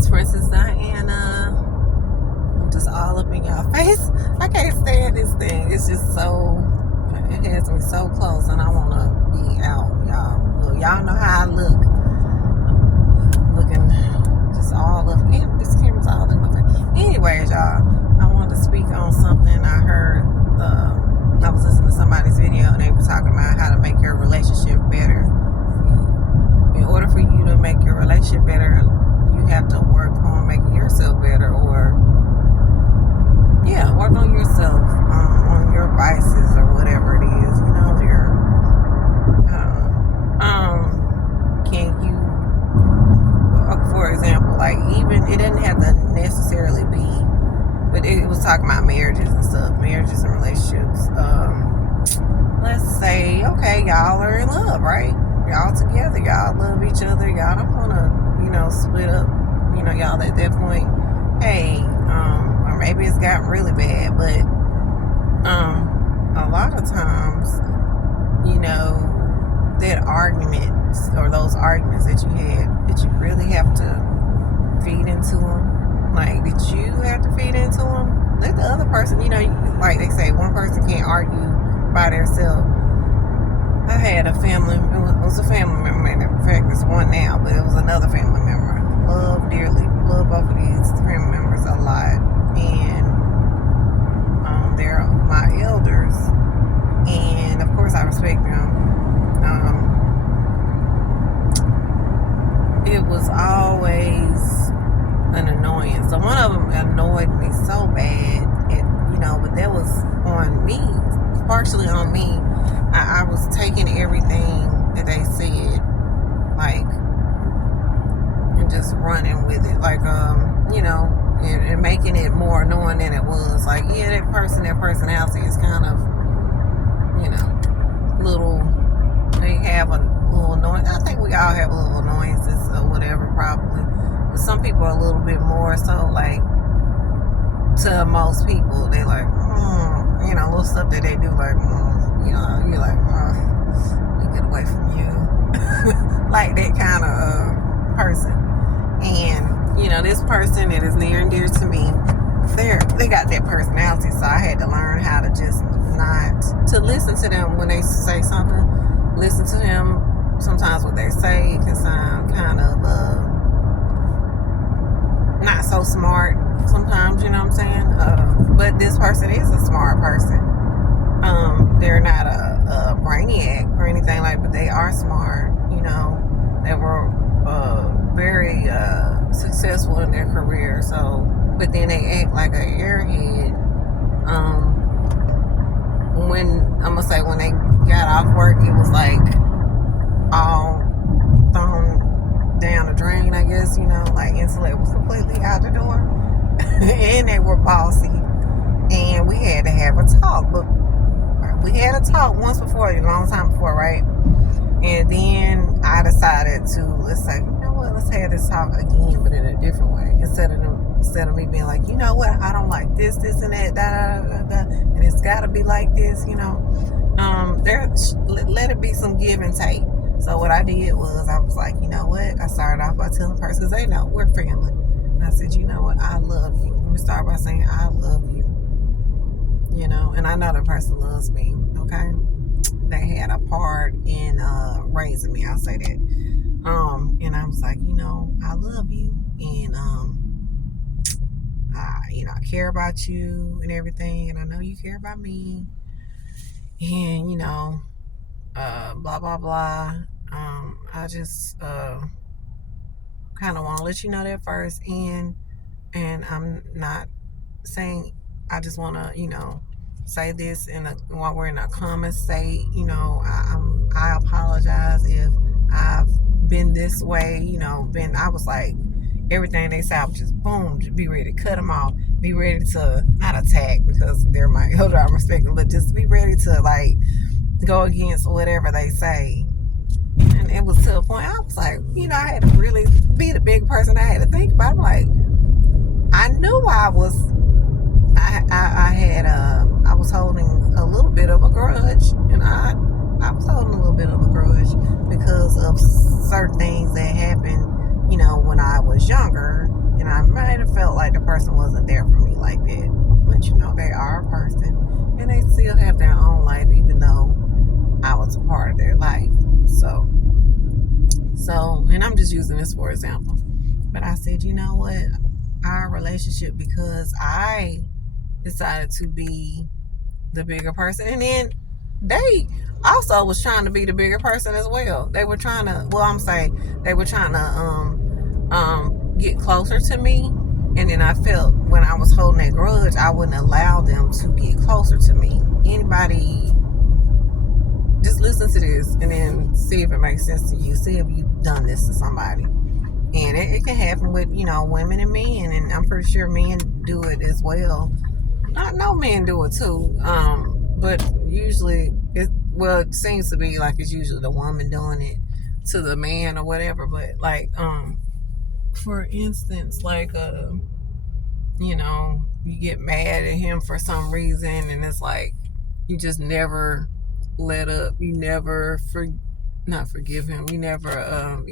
It's Princess Diana. I'm just all up in y'all face. I can't stand this thing. It's just so, it has me so close, and I want to be out, y'all. Well, y'all know how I look. I'm looking just all up. And this camera's all in my face. Anyways, y'all, I wanted to speak on something I heard. I was listening to somebody's video, and they were talking about how to make your relationship better. In order for you to make your relationship better, you have to work on making yourself better, or work on yourself, on your vices or whatever it is. You know, can you, for example, like, even it doesn't have to necessarily be, but it was talking about marriages and stuff, marriages and relationships. Let's say, okay, y'all are in love, right? Y'all together, y'all love each other, y'all don't want to, split up, y'all at that point, hey, or maybe it's gotten really bad, but a lot of times, that arguments or those arguments that you had, that you really have to feed into them. Like, did you have to feed into them? Let the other person, like they say, one person can't argue by themselves. I had a family, it was a family member, in fact it's one now, but it was another family member. Love dearly, love both of these family members a lot, and they're my elders, and of course I respect them. It was always an annoyance. So one of them annoyed me so bad, but that was on me, partially on me. I was taking everything that they said, like, and just running with it, like, and making it more annoying than it was. Like, that person, their personality is kind of, little, they have a little annoyance. I think we all have little annoyances or whatever, probably. But some people are a little bit more so, like, to most people, they like, little stuff that they do, like, you're like, let me get away from you. Like that kind of person. And, this person that is near and dear to me, they got that personality, so I had to learn how to just not to listen to them when they say something. Listen to them. Sometimes what they say can sound kind of not so smart sometimes, you know what I'm saying? But this person is a smart person. They're not a brainiac or anything like, but they are smart, they were very successful in their career. So, but then they act like an airhead. When they got off work, it was like all thrown down the drain, I guess, like intellect was completely out the door. And they were bossy. And we had to have a talk. But we had a talk once before, a long time before, right? And then I decided to, let's say, let's have this talk again, but in a different way. Instead of me being like, I don't like this, and that, and it's got to be like this, let it be some give and take. So what I did was, I was like, I started off by telling the person, because they know we're family. And I said, I love you. Let me start by saying, I love you. And I know the person loves me, okay? They had a part in raising me, I'll say that. And I was like, I love you, and I care about you and everything, and I know you care about me, and blah blah blah. I just kind of want to let you know that first, and I'm not saying, I just want to say this while we're in a common state. I apologize if I've been this way. I was like, everything they say, I was just boom, just be ready to cut them off, be ready to not attack, because they're my elder, I respect them, but just be ready to, like, go against whatever they say. And it was to a point I was like, I had to really be the big person. I had to think about it. Like, I knew I was holding a little bit of a grudge, and I was holding a little bit of a grudge because of certain things that happened, when I was younger, And I might have felt like the person wasn't there for me like that. But they are a person and they still have their own life, even though I was a part of their life. So, and I'm just using this for example. But I said, you know what? Our relationship, because I decided to be the bigger person, and then they also was trying to be the bigger person as well. They were trying to, well, I'm saying they were trying to get closer to me, and then I felt when I was holding that grudge, I wouldn't allow them to get closer to me. Anybody, just listen to this and then see if it makes sense to you. See if you've done this to somebody. And it can happen with, women and men, and I'm pretty sure men do it as well. I know men do it too, but usually it seems to be like it's usually the woman doing it to the man or whatever. But like, for instance, like, you get mad at him for some reason, and it's like you just never let up. You never not forgive him. You never,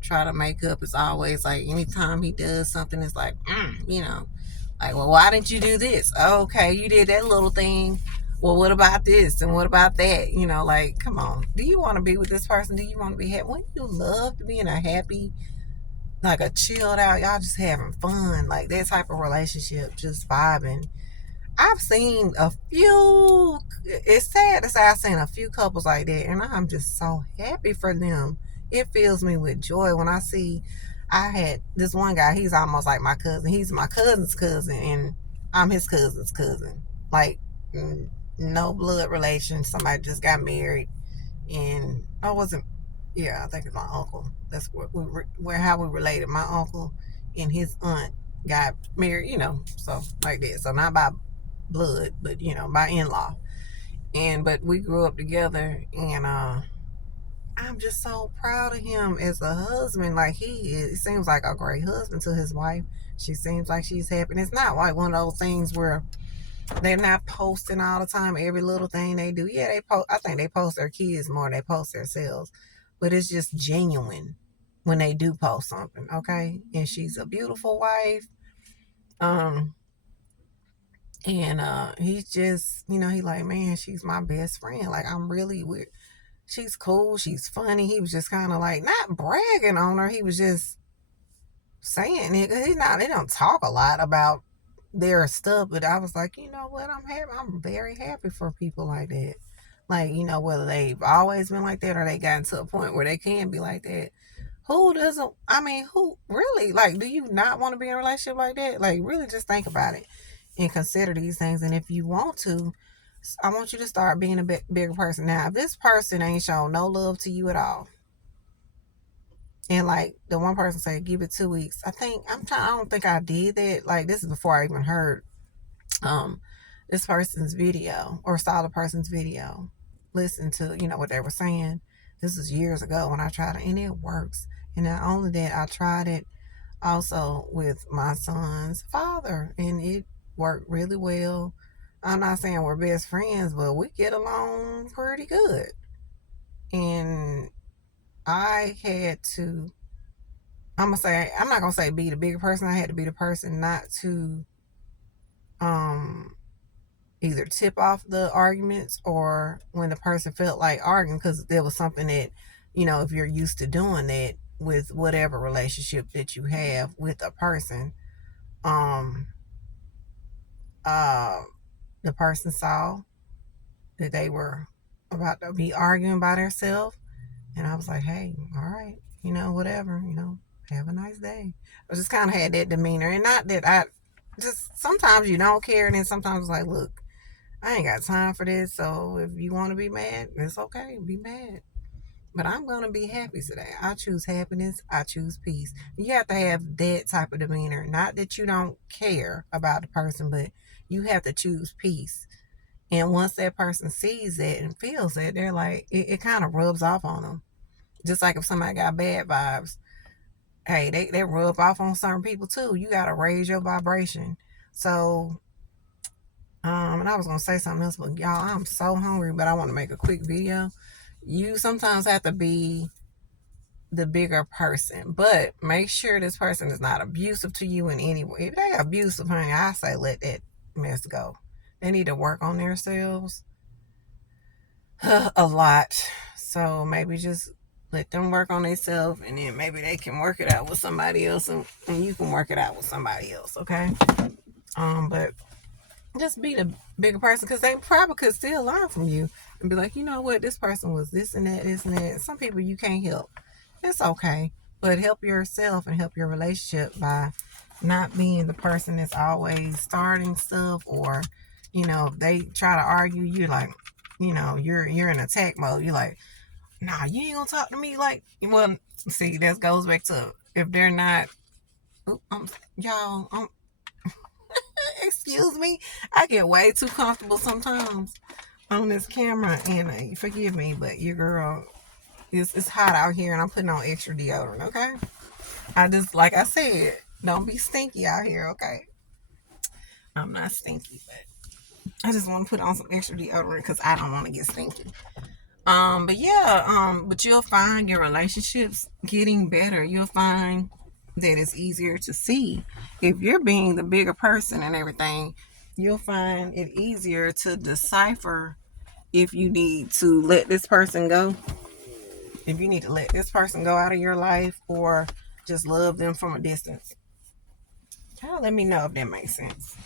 try to make up. It's always like anytime he does something, it's like, like, well, why didn't you do this? Okay, you did that little thing. Well, what about this and what about that? Like, come on. Do you want to be with this person? Do you want to be happy? Wouldn't you love to be in a happy, like a chilled out, y'all just having fun, like that type of relationship, just vibing? I've seen a few, it's sad to say I've seen a few couples like that, and I'm just so happy for them. It fills me with joy when I see, I had this one guy, he's almost like my cousin. He's my cousin's cousin, and I'm his cousin's cousin. Like, no blood relation. Somebody just got married, and I wasn't, yeah, I think it's my uncle. That's how we related. My uncle and his aunt got married, so like that. So not by blood, but by in-law. But we grew up together, and I'm just so proud of him as a husband. Like, he seems like a great husband to his wife. She seems like she's happy. And it's not like one of those things where they're not posting all the time every little thing they do. Yeah, they post. I think they post their kids more than they post themselves, but it's just genuine when they do post something. Okay, and she's a beautiful wife. Um, and he's just, he like, man, she's my best friend. Like, I'm really weird. She's cool. She's funny. He was just kind of like not bragging on her. He was just saying it. They don't talk a lot about their stuff, but I was like, you know what? I'm happy. I'm very happy for people like that. Like, whether they've always been like that or they gotten to a point where they can be like that. Who doesn't? I mean, who really? Like, do you not want to be in a relationship like that? Like, really, just think about it and consider these things. And if you want to, I want you to start being a bigger person. Now, if this person ain't shown no love to you at all, and like the one person said, give it 2 weeks. I don't think I did that. Like, this is before I even heard um this person's video or saw the person's video. Listen to, what they were saying. This was years ago when I tried it, and it works. And not only that, I tried it also with my son's father, and it worked really well. I'm not saying we're best friends, but we get along pretty good. And I had to, I'm not gonna say be the bigger person. I had to be the person not to either tip off the arguments or when the person felt like arguing, because there was something that, if you're used to doing that with whatever relationship that you have with a person, um uh the person saw that they were about to be arguing by themselves, and I was like, hey, all right, whatever, have a nice day. I just kind of had that demeanor, and not that I just, sometimes you don't care, and then sometimes it's like, look, I ain't got time for this, so if you want to be mad, it's okay, be mad. But I'm going to be happy today. I choose happiness. I choose peace. You have to have that type of demeanor. Not that you don't care about the person, but you have to choose peace. And once that person sees that and feels that, they're like, it kind of rubs off on them. Just like if somebody got bad vibes, hey, they rub off on certain people too. You got to raise your vibration. So, and I was going to say something else, but y'all, I'm so hungry, but I want to make a quick video. You sometimes have to be the bigger person, but make sure this person is not abusive to you in any way. If they abusive, honey, I say let that mess go. They need to work on themselves a lot. So maybe just let them work on themselves, and then maybe they can work it out with somebody else, and you can work it out with somebody else. Okay. But just be the bigger person, because they probably could still learn from you and be like, you know what, this person was this and that, this and that. Some people you can't help. It's okay. But help yourself and help your relationship by not being the person that's always starting stuff, or, they try to argue, you're like, you're in attack mode. You're like, nah, you ain't gonna talk to me like, well, see, that goes back to if they're not, y'all, excuse me, I get way too comfortable sometimes on this camera, and forgive me, but your girl, it's hot out here, and I'm putting on extra deodorant, okay? I just, like I said, don't be stinky out here, okay? I'm not stinky, but I just want to put on some extra deodorant because I don't want to get stinky. But yeah, but you'll find your relationships getting better. You'll find that it's easier to see. If you're being the bigger person and everything, you'll find it easier to decipher if you need to let this person go. If you need to let this person go out of your life, or just love them from a distance. Y'all let me know if that makes sense.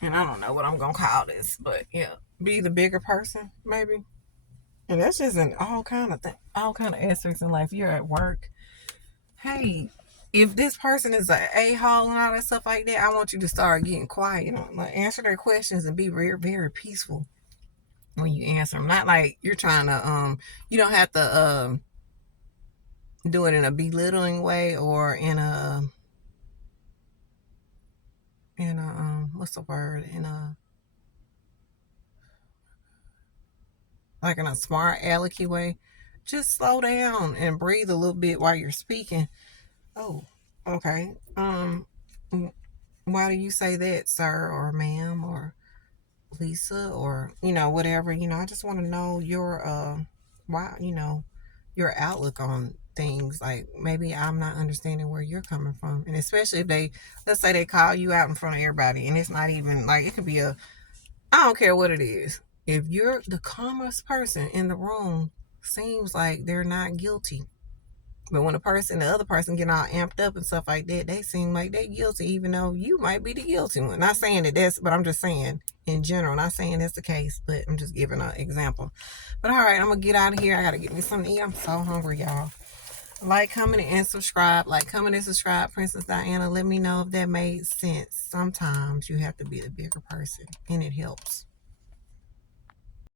And I don't know what I'm going to call this, but yeah, be the bigger person, maybe. And that's just in all kind of aspects in life. You're at work. Hey, if this person is an a-hole and all that stuff like that, I want you to start getting quiet. Like, answer their questions and be very, very peaceful when you answer them. Not like you're trying to, you don't have to do it in a belittling way, or in a what's the word? Like in a smart alecky way. Just slow down and breathe a little bit while you're speaking. Oh, okay. Why do you say that, sir, or ma'am, or Lisa, or whatever? I just want to know your why, your outlook on things. Like, maybe I'm not understanding where you're coming from, and especially if let's say they call you out in front of everybody, and it's not even like, it could be I don't care what it is. If you're the calmest person in the room, seems like they're not guilty. But when the other person get all amped up and stuff like that, they seem like they're guilty, even though you might be the guilty one. Not saying but I'm just saying in general. Not saying that's the case, but I'm just giving an example. But all right, I'm going to get out of here. I got to get me something to eat. I'm so hungry, y'all. Like, comment, and subscribe. Like, comment, and subscribe, Princess Diana. Let me know if that made sense. Sometimes you have to be the bigger person, and it helps.